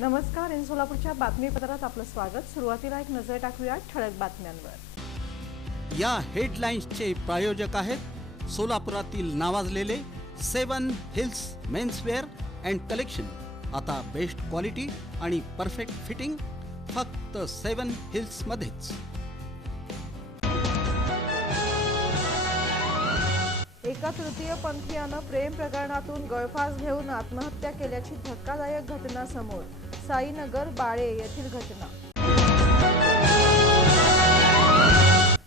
नमस्कार. इन सोलापूरच्या बातमीपत्रात आपलं स्वागत. सुरुवातीला एक नजर टाकूया ठळक बातम्यांवर. या हेडलाईन्सचे प्रायोजक आहेत सोलापुरातील नावाजलेले 7 हिल्स मेन्सवेअर अँड कलेक्शन. आता बेस्ट क्वालिटी आणि परफेक्ट फिटिंग फक्त 7 हिल्स मध्येच. एका तृतीयपंथीयानं प्रेम प्रकरणातून गळफास घेऊन आत्महत्या केल्याची धक्कादायक घटना समोर. साईनगर बाळे येथील घटना.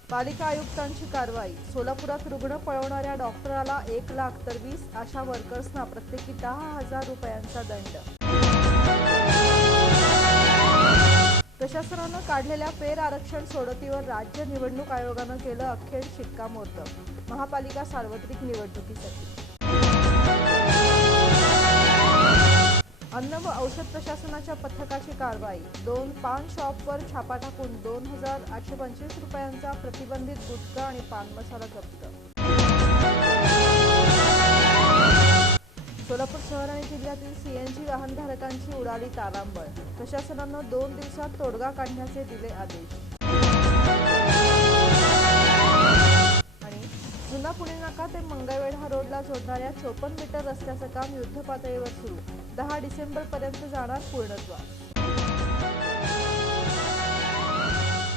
पालिका आयुक्तांची कारवाई. सोलापुरात रुग्ण पळवणाऱ्या डॉक्टराला 1 लाख तर 20 आशा वर्कर्सना प्रत्येकी 10,000 रुपयांचा दंड. प्रशासनानं काढलेल्या फेर आरक्षण सोडतीवर राज्य निवडणूक आयोगानं केलं अखेर शिक्कामोर्तब. महापालिका सार्वत्रिक निवडणुकीसाठी. अन्न व औषध प्रशासनाच्या पथकाची कारवाई. 2 पान शॉपवर छापा टाकून 2,825 रुपयांचा प्रतिबंधित गुटखा आणि पान मसाला जप्त. सोलापूर शहर आणि जिल्ह्यातील सीएनजी वाहनधारकांची उडाली तारांबळ. प्रशासनानं 2 दिवसात तोडगा काढण्याचे दिले आदेश. आणि जुना पुणे नाका ते मंगळवेढा रोडला जोडणाऱ्या 54 मीटर रस्त्याचं काम युद्धपातळीवर सुरू. 10 डिसेंबरपर्यंत जाणार पूर्णत्वास.